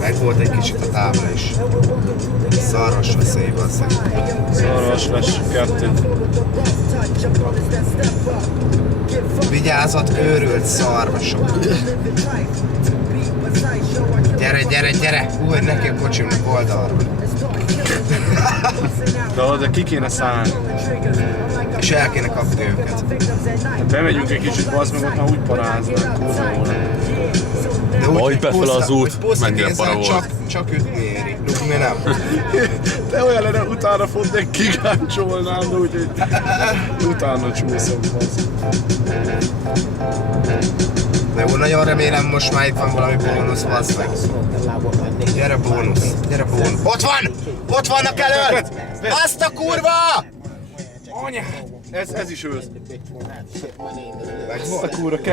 Meg volt egy kicsit a tábla is. Szarvas veszély, basszeg. Szarvas lesz 2. Vigyázat, őrült szarvasok. Gyere, gyere, gyere! Hú, hogy neki a kocsimnak oldalról. De ki kéne szállni. És el kéne kapni őket. Hát bemegyünk egy kicsit, bazd meg, ott már úgy paráznak. Kurva jó lenne. De úgy, Ahogy befele az út, mennyire kézzel para volt. csak ütni éri. Rúgni nem. De olyan lenne, utána fotnék kigáncsolnám, de úgyhogy utána csúszom, bazd. De jó, nagyon remélem most már itt van valami bónusz, bassz meg. Gyere bónusz, gyere bónusz. Ott van! Ott vannak elől! Azt a kurva! Anya! Ez is ősz. Meg Ezt a kurva 2.